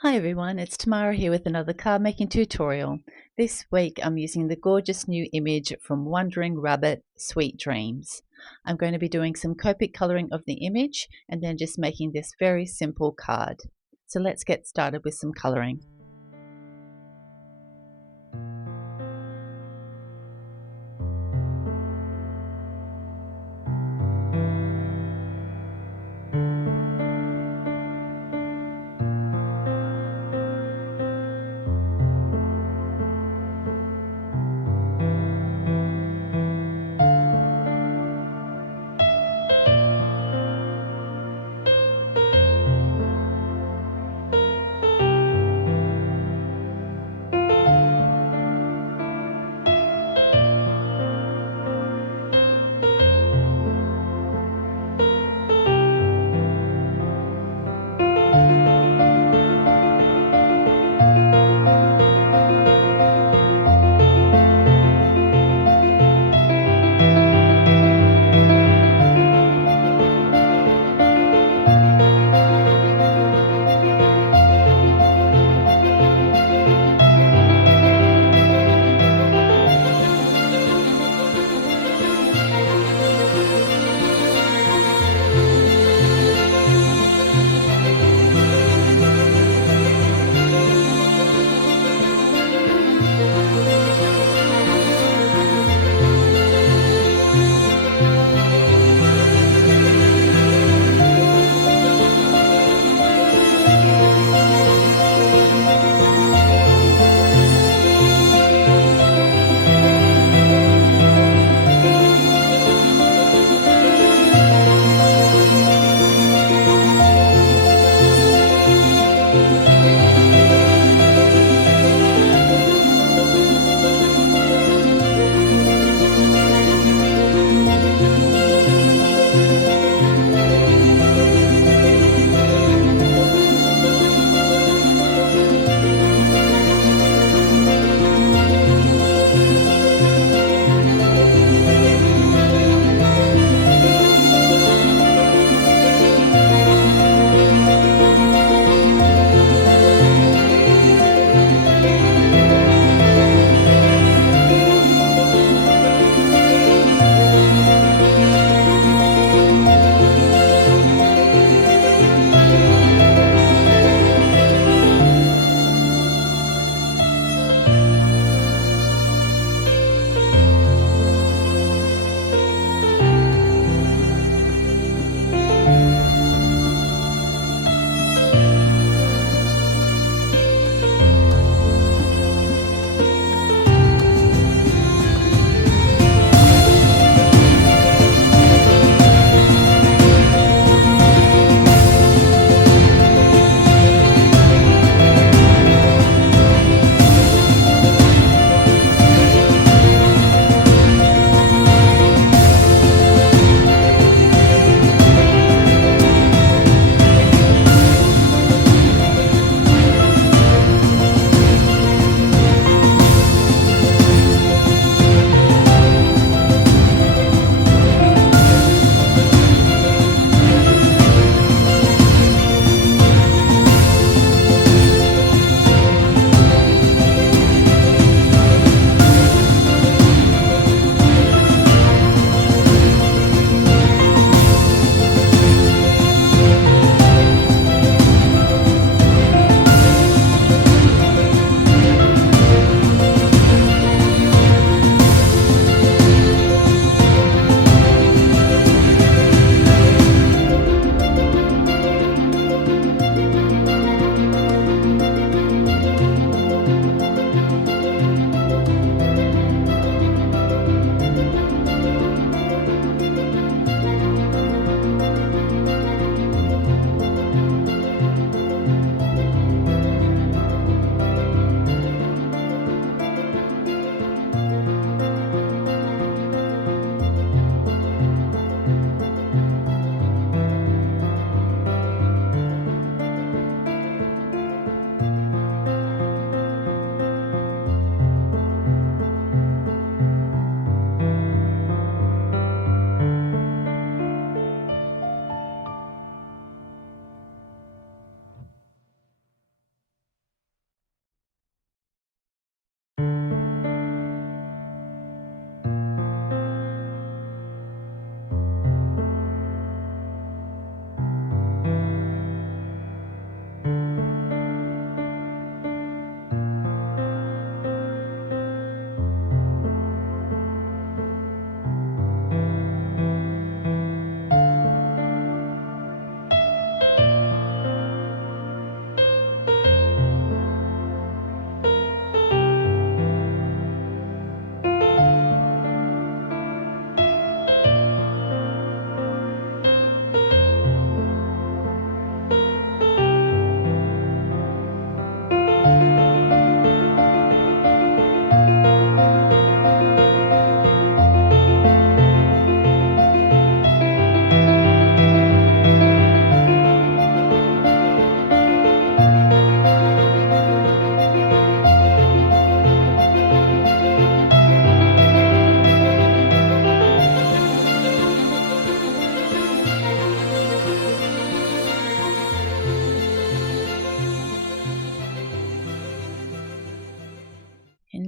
Hi everyone, it's Tamara here with another card making tutorial. This week I'm using the gorgeous new image from WonderingWabbit, Sweet Dreams. I'm going to be doing some Copic colouring of the image and then just making this very simple card. So let's get started with some colouring.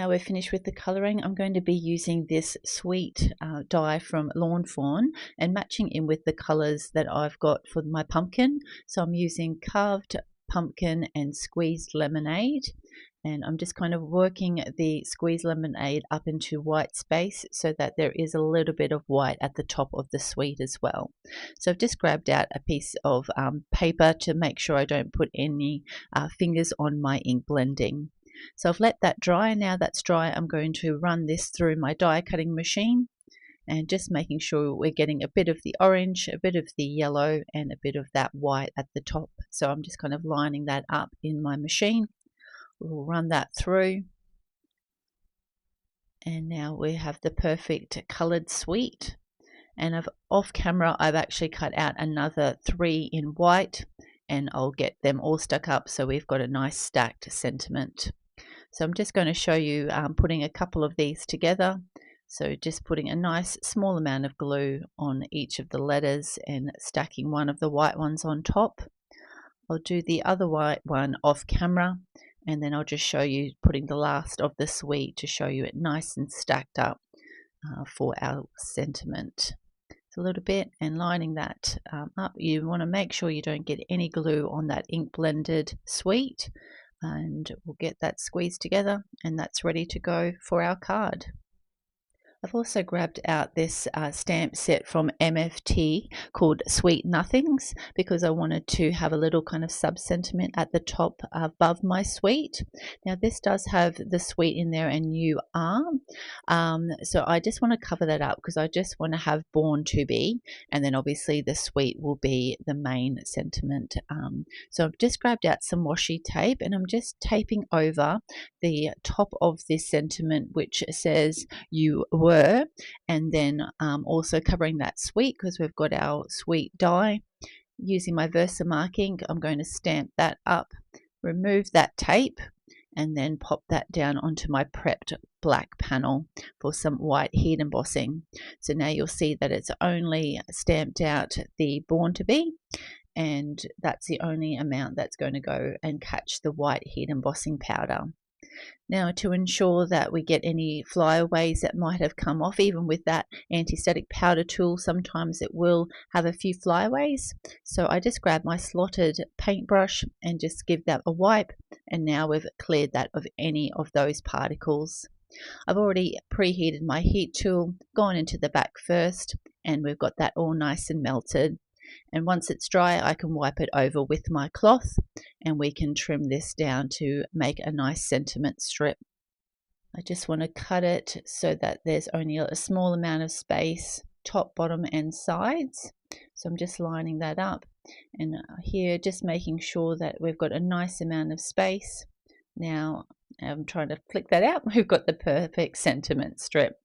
now we're finished with the colouring, I'm going to be using this sweet dye from Lawn Fawn and matching in with the colours that I've got for my pumpkin. So I'm using carved pumpkin and squeezed lemonade, and I'm just kind of working the squeezed lemonade up into white space so that there is a little bit of white at the top of the sweet as well. So I've just grabbed out a piece of paper to make sure I don't put any fingers on my ink blending. So I've let that dry. Now that's dry, I'm going to run this through my die cutting machine and just making sure we're getting a bit of the orange, a bit of the yellow, and a bit of that white at the top. So I'm just kind of lining that up in my machine. We'll run that through, and now we have the perfect coloured sweet. And off camera I've actually cut out another 3 in white, and I'll get them all stuck up so we've got a nice stacked sentiment. So I'm just going to show you putting a couple of these together. So just putting a nice small amount of glue on each of the letters and stacking one of the white ones on top. I'll do the other white one off camera, and then I'll just show you putting the last of the sweet to show you it nice and stacked up for our sentiment. A little bit, and lining that up. You want to make sure you don't get any glue on that ink blended sweet, and we'll get that squeezed together, and that's ready to go for our card. I've also grabbed out this stamp set from MFT called Sweet Nothings because I wanted to have a little kind of sub-sentiment at the top above my sweet. Now this does have the sweet in there and you are. So I just want to cover that up because I just want to have Born to Be, and then obviously the sweet will be the main sentiment. So I've just grabbed out some washi tape and I'm just taping over the top of this sentiment which says you were, and then also covering that sweet because we've got our sweet die. Using my Versamark ink, I'm going to stamp that up, remove that tape, and then pop that down onto my prepped black panel for some white heat embossing. So now you'll see that it's only stamped out the Born to Be, and that's the only amount that's going to go and catch the white heat embossing powder. Now to ensure that we get any flyaways that might have come off, even with that anti-static powder tool, sometimes it will have a few flyaways. So I just grab my slotted paintbrush and just give that a wipe, and now we've cleared that of any of those particles. I've already preheated my heat tool, gone into the back first, and we've got that all nice and melted. And once it's dry, I can wipe it over with my cloth and we can trim this down to make a nice sentiment strip. I just want to cut it so that there's only a small amount of space, top, bottom and sides. So I'm just lining that up, and here just making sure that we've got a nice amount of space. Now I'm trying to flick that out. We've got the perfect sentiment strip.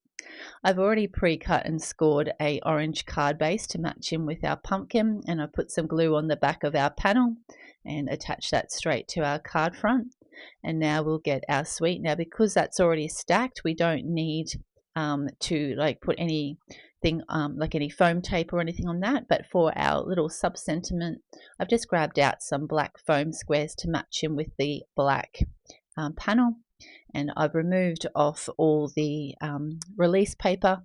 I've already pre-cut and scored a orange card base to match in with our pumpkin, and I put some glue on the back of our panel and attach that straight to our card front. And now we'll get our sweet. Now because that's already stacked, we don't need to put anything like any foam tape or anything on that, but for our little sub sentiment I've just grabbed out some black foam squares to match in with the black panel. And I've removed off all the release paper,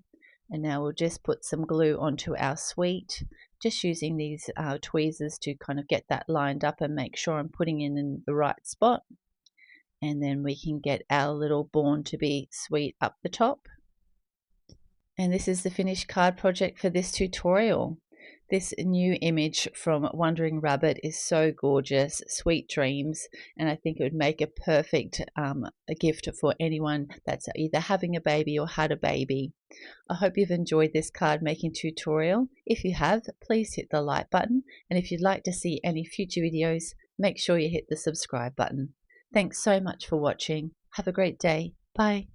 and now we'll just put some glue onto our sweet, just using these tweezers to kind of get that lined up and make sure I'm putting in the right spot. And then we can get our little Born to Be sweet up the top. And this is the finished card project for this tutorial. This new image from WonderingWabbit is so gorgeous, Sweet Dreams, and I think it would make a perfect a gift for anyone that's either having a baby or had a baby. I hope you've enjoyed this card making tutorial. If you have, please hit the like button, and if you'd like to see any future videos, make sure you hit the subscribe button. Thanks so much for watching. Have a great day. Bye.